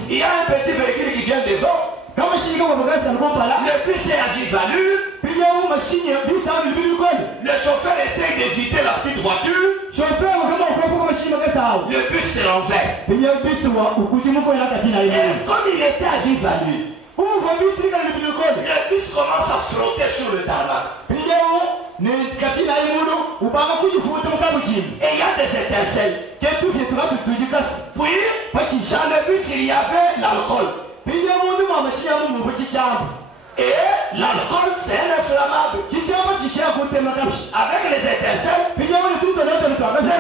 Il y a un petit véhicule qui vient devant. Le bus est à vive allure. Le chauffeur essaie d'éviter la petite voiture. Le bus se renverse. Et comme il était à vive allure, Le bus commence à frotter sur le tarmac. Et il y a des étincelles. Puis, dans le bus, il y avait l'alcool. Et l'alcool, c'est un inflammable. Avec les étincelles, le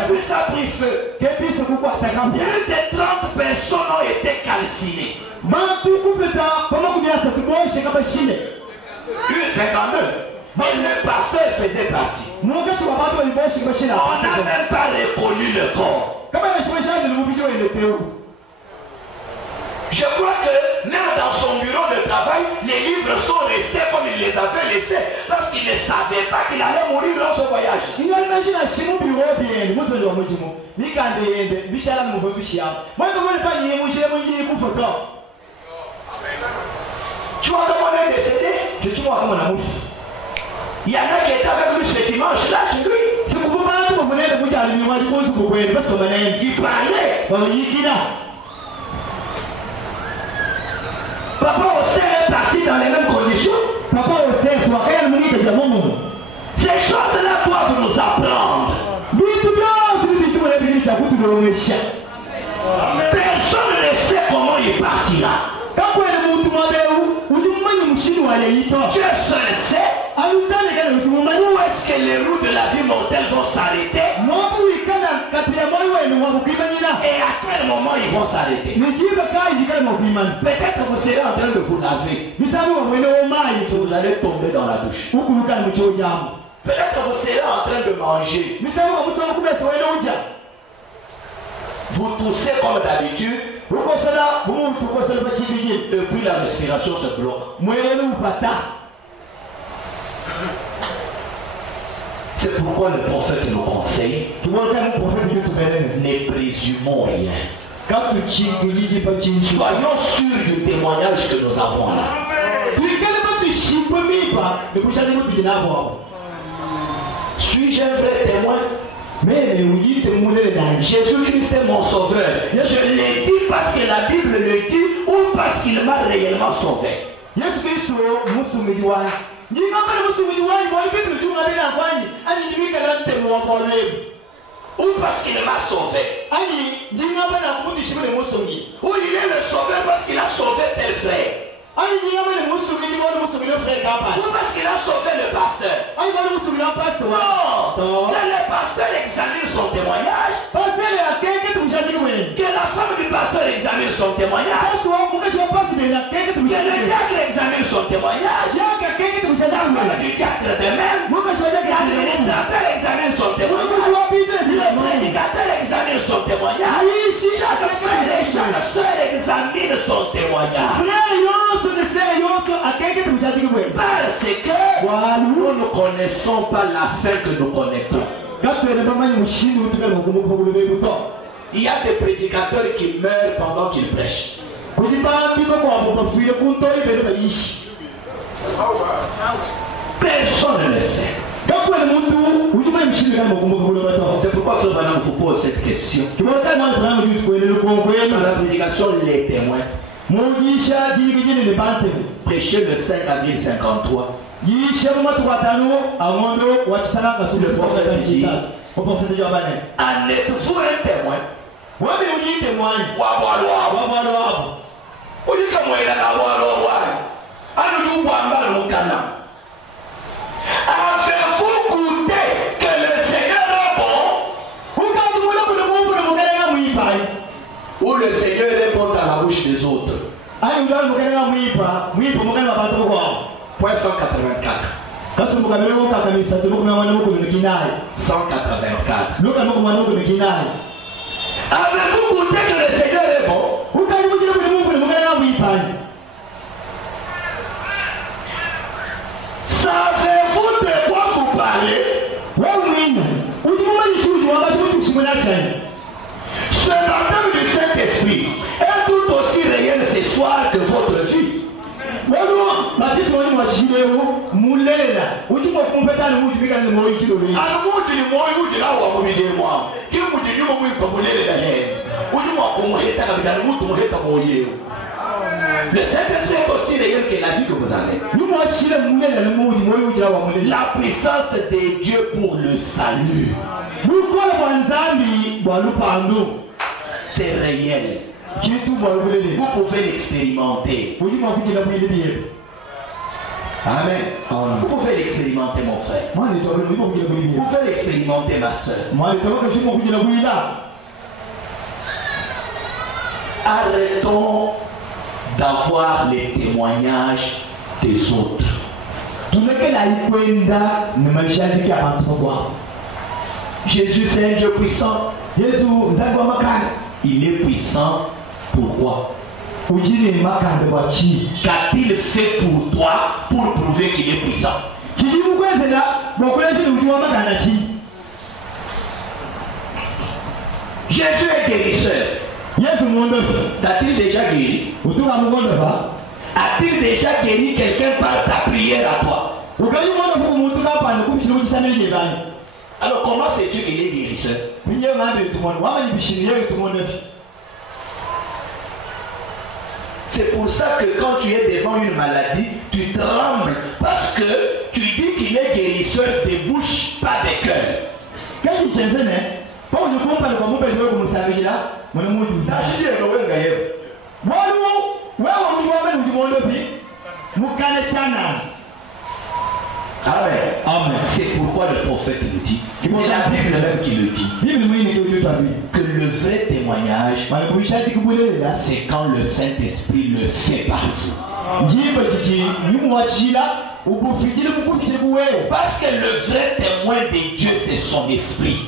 bus a pris feu. Plus de 30 personnes ont été calcinées. Une 52. Mais le pasteur faisait partie. On n'a même pas reconnu le corps. Je crois que même dans son bureau de travail, les livres sont restés comme il les avait laissés parce qu'il ne savait pas qu'il allait mourir dans ce voyage. Tu vois comment on est décédé? Il y en a qui étaient avec lui ce dimanche là chez lui. Il parlait. Papa Osser est parti dans les mêmes conditions. Ces choses-là doivent nous apprendre. Personne ne sait comment il partira. Dieu seul sait où est-ce que les roues de la vie mortelle vont s'arrêter et à quel moment ils vont s'arrêter. Peut-être que vous serez en train de vous laver. Vous allez tomber dans la douche. Peut-être que vous serez en train de manger. Vous toussez comme d'habitude. Et puis la respiration se bloque. C'est pourquoi le prophète nous conseille: ne présumons rien. Soyons sûrs du témoignage que nous avons là. Suis-je un vrai témoin? Jésus-Christ est mon sauveur. Je l'ai dit parce que la Bible le dit ou parce qu'il m'a réellement sauvé. Ou parce qu'il m'a sauvé. Ou il est le sauveur parce qu'il a sauvé tel frère. Ou parce qu'il a sauvé le pasteur. Non. Que le pasteur examine son témoignage. Que la femme du pasteur examine son témoignage. Que le diacre examine son témoignage. La femme du diacre de même. L'administrateur examine son témoignage. Le prédicateur examine son témoignage. Chaque frère et chaque soeur examine son témoignage. Parce que nous ne connaissons pas la fin que nous connaissons. Il y a des prédicateurs qui meurent pendant qu'ils prêchent. Personne ne le sait. C'est pourquoi ce Vanam vous pose cette question. Dans la prédication, les témoins. Prêchez le 5 avril 53. Le prophète dit: en êtes-vous un témoin? Avez-vous goûté que le Seigneur est bon? Ou le Seigneur est bon dans la bouche des autres? Point 184. 184. Avez-vous goûté que le Seigneur est bon? Savez-vous de quoi vous parlez? Ce baptême du Saint-Esprit est tout aussi réel ce soir que votre vie. Le Saint-Esprit est aussi réel que la vie que vous avez. La puissance de Dieu pour le salut. C'est réel. Vous pouvez l'expérimenter. Amen. Vous pouvez l'expérimenter, mon frère. Vous pouvez l'expérimenter, ma soeur. Arrêtons d'avoir les témoignages des autres. Jésus, c'est un Dieu puissant. Il est puissant. Pourquoi? Qu'a-t-il fait pour toi pour prouver qu'il est puissant? Jésus est guérisseur. T'as-t-il déjà guéri? A-t-il déjà guéri quelqu'un par ta prière à toi? Alors comment sais-tu qu'il est guérisseur? C'est pour ça que quand tu es devant une maladie, tu trembles parce que tu dis qu'il est guérisseur des bouches, pas des cœurs. Amen. C'est pourquoi le prophète le dit. C'est la Bible même qui le dit. Que le vrai témoignage, c'est quand le Saint-Esprit le fait par vous. Parce que le vrai témoin de Dieu, c'est son esprit.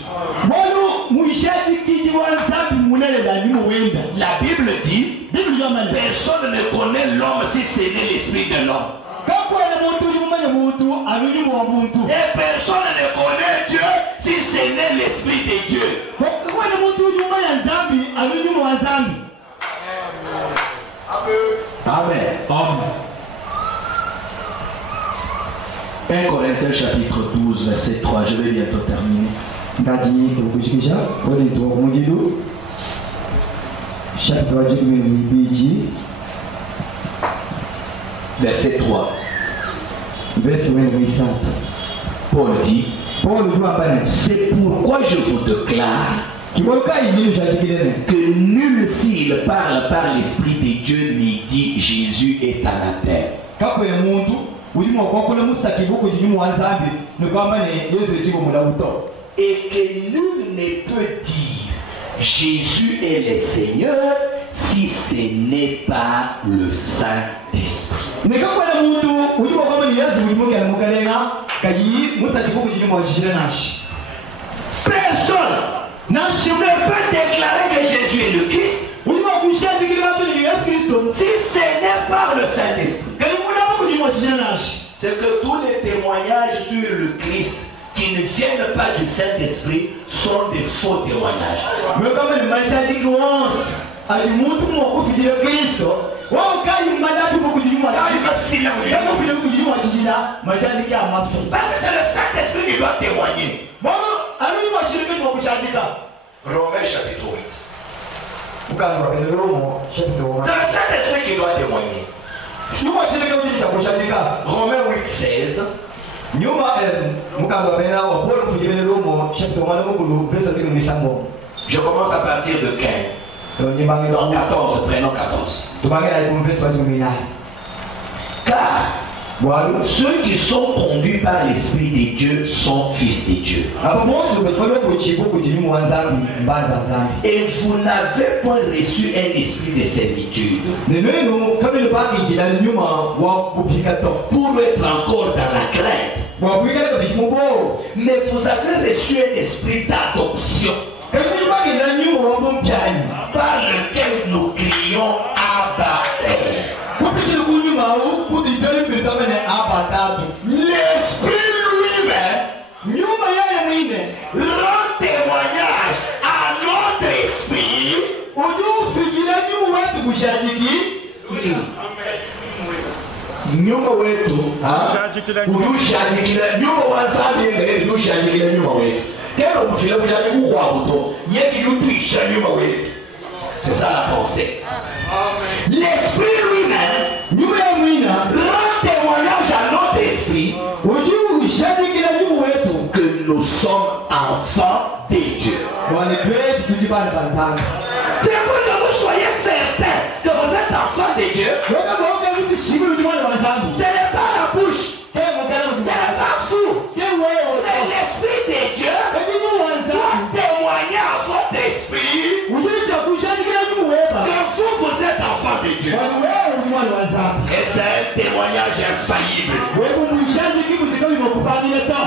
La Bible dit, personne ne connaît l'homme si ce n'est l'esprit de l'homme. Et personne ne connaît Dieu si ce n'est l'esprit de Dieu. Amen. 1 Corinthiens chapitre 12 verset 3. Je vais bientôt terminer. Verset 3. Paul dit, c'est pourquoi je vous déclare que nul s'il parle par l'Esprit de Dieu ne dit Jésus est anathème. Et que nul ne peut dire Jésus est le Seigneur si ce n'est pas le Saint-Esprit. Personne ne peut déclarer que Jésus est le Christ si ce n'est par le Saint-Esprit. C'est que tous les témoignages sur le Christ qui ne viennent pas du Saint-Esprit sont des faux témoignages. Parce que c'est le Saint-Esprit qui doit témoigner. Romains chapitre 8. C'est le Saint-Esprit qui doit témoigner. Romains 8, 16. Je commence à partir de 15. Non, 14, prenons 14. Car ceux qui sont conduits par l'Esprit de Dieu sont fils de Dieu. Et vous n'avez point reçu un esprit de servitude pour être encore dans la crainte, mais vous avez reçu un esprit d'adoption par lequel nous crions Abba Père. L'Esprit lui-même rend témoignage à notre esprit nyuma wetu ulushanikira nyuma wanzabengere ulushanikira nyuma wetu kero mufira bujanye kukwabuto yeki yutwisha nyuma wetu C'est ça la pensée. L'esprit lui-même rend témoignage à notre esprit que nous sommes enfants de Dieu. C'est pour que vous soyez certains que vous êtes enfants de Dieu. Ce n'est pas la bouche, ce n'est pas fou, mais l'esprit de Dieu doit témoigner à votre esprit que vous êtes enfants de Dieu. Et c'est un témoignage infaillible.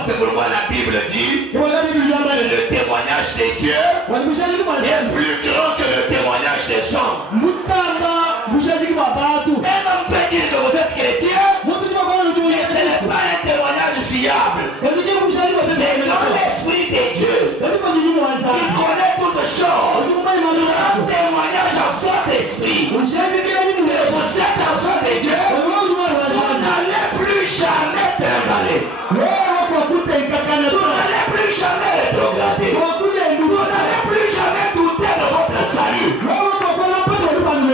C'est pourquoi la Bible dit que le témoignage de Dieu est plus grand que le témoignage des hommes. Et on peut dire que vous êtes chrétien, mais ce n'est pas un témoignage fiable. Mais dans l'esprit de Dieu, il connaît toutes choses. Un témoignage à votre esprit. Vous êtes enfant de Dieu, vous n'allez plus jamais trimballer. Vous n'allez plus jamais rétrograder. Vous n'allez plus jamais douter de votre salut.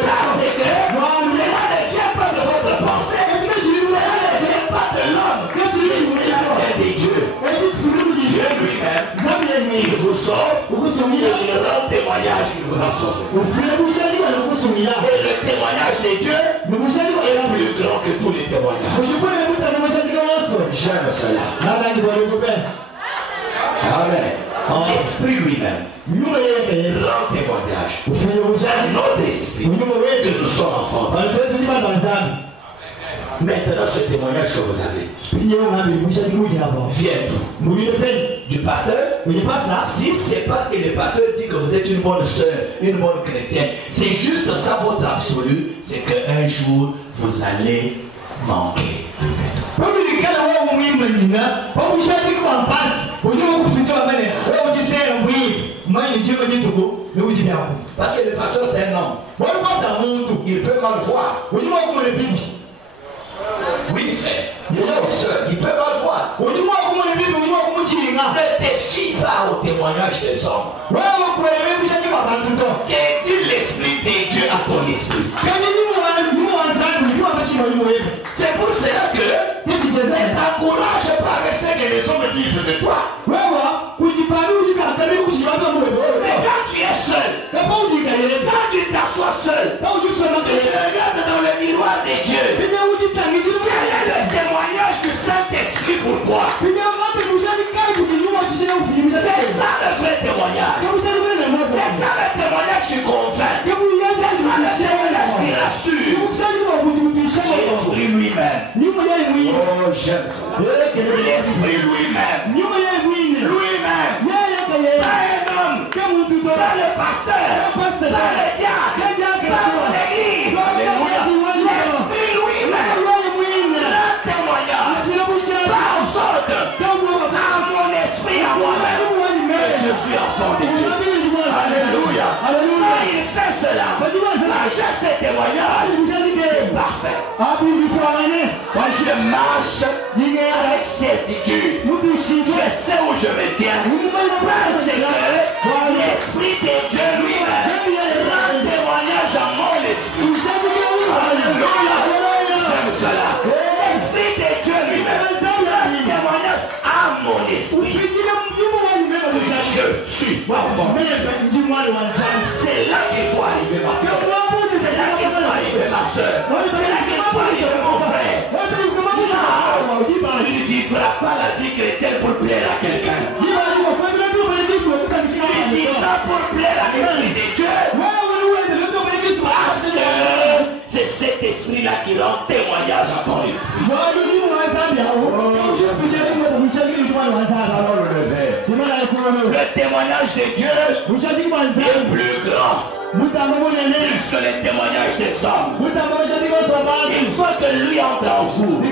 Parce que cela ne vient pas de votre pensée. Cela ne vient pas de l'homme. Cela vient de Dieu. Dieu lui-même, il vous sauve. Il rend témoignage qu'il vous a sauvé. Et le témoignage de Dieu est plus grand que tous les témoignages. J'aime cela. Amen. L'esprit lui-même rend témoignage à notre esprit que nous sommes enfants. Maintenant, ce témoignage que vous avez vient d'où? Du pasteur? Si c'est parce que le pasteur dit que vous êtes une bonne soeur, une bonne chrétienne, c'est juste ça votre absolu, c'est qu'un jour vous allez manquer. Parce que le pasteur c'est un homme. Il peut mal voir. Oui frère, il peut mal voir. Ne te fie pas au témoignage des hommes. Qu'est-ce que l'esprit de Dieu à ton esprit? C'est pour cela que ne t'encourage pas avec ce que les hommes disent de toi. Mais quand tu es seul, quand tu t'assois seul, tu regardes dans le miroir de Dieu. Quel est le témoignage du Saint-Esprit pour toi? C'est ça le vrai témoignage. C'est ça le témoignage qui convainc. C'est ça le témoignage qui rassure. L'esprit lui-même. Oh, j'aime ça. L'esprit lui-même. Lui-même. Pas un homme. Pas le pasteur. Pas le diable. Pas l'église. L'esprit lui-même. Le témoignage. Pas aux autres. À mon esprit, à moi-même. Je suis enfant de Dieu. Alléluia. Quand il fait cela, j'ai ce témoignage. C'est parfait. Quand je marche avec certitude, je sais où je me tiens. Parce que l'esprit de Dieu lui-même rend témoignage à mon esprit. Alléluia. J'aime cela. L'esprit de Dieu lui-même rend témoignage à mon esprit. Je suis enfant. C'est là qu'il faut arriver, ma soeur. C'est là qu'il faut arriver, ma soeur. C'est là qu'il faut arriver, mon frère. Non, tu ne vivras pas la vie chrétienne pour plaire à quelqu'un. Tu vivras pour plaire à l'esprit de Dieu. Parce que c'est cet esprit-là qui rend témoignage à ton esprit. Le témoignage de Dieu est plus grand plus que le témoignage des hommes. Il faut que lui entre en vous et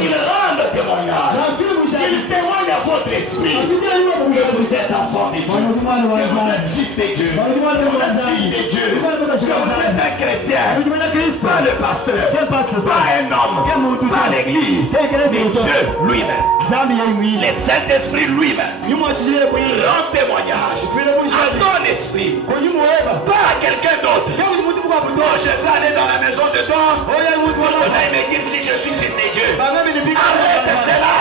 qu'il rende témoignage. Il témoigne à votre esprit que vous êtes enfant de Dieu, que vous êtes fils de Dieu, que vous êtes fille de Dieu, que vous êtes un chrétien, pas le pasteur, pas un homme, pas l'église, mais Dieu lui-même. Le Saint-Esprit lui-même rend témoignage à ton esprit, pas à quelqu'un d'autre. Oh, je vais aller dans la maison de Don, il me dit si je suis fils de Dieu. Arrête cela.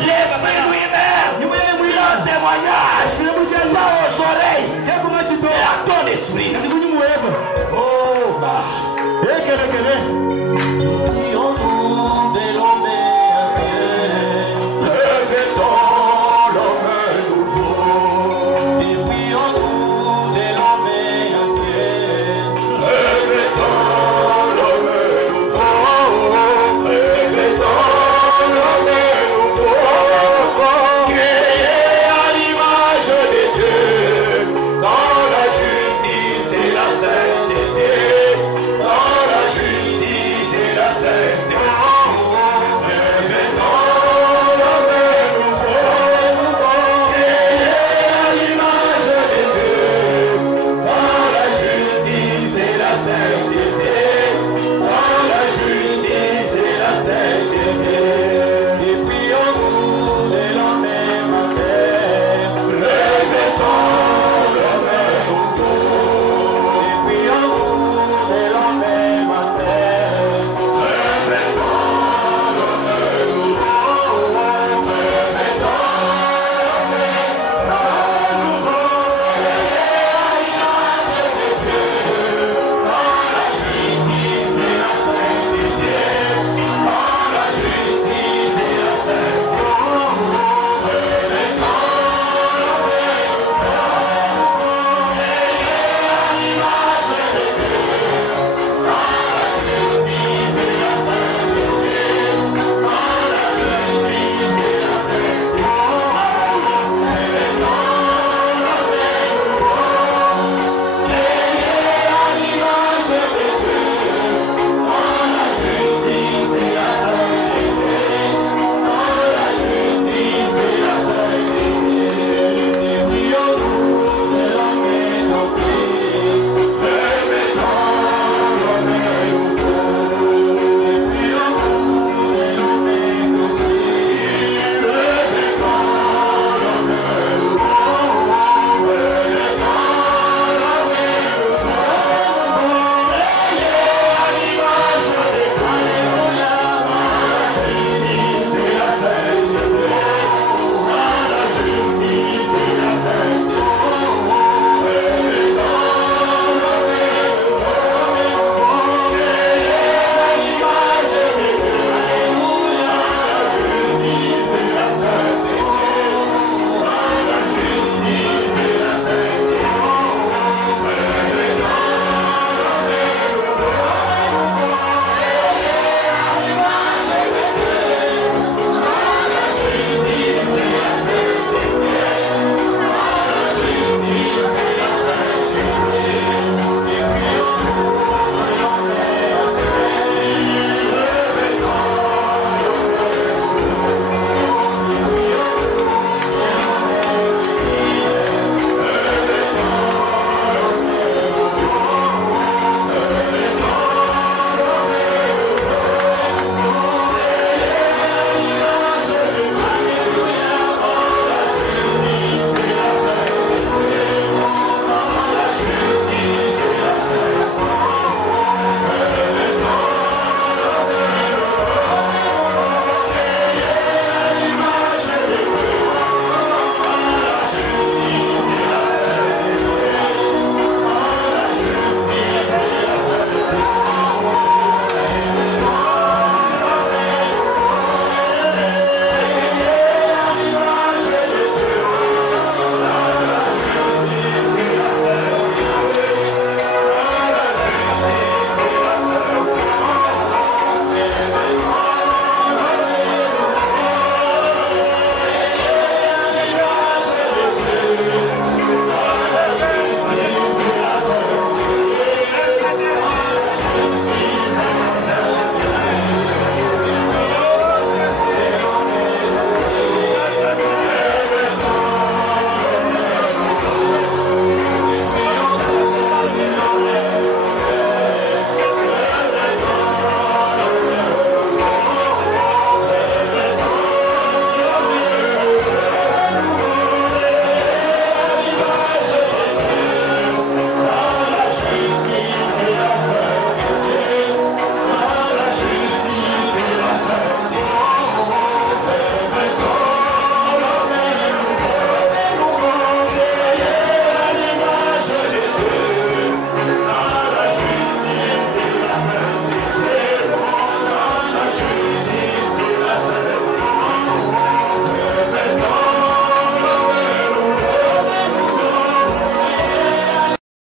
L'Esprit lui-même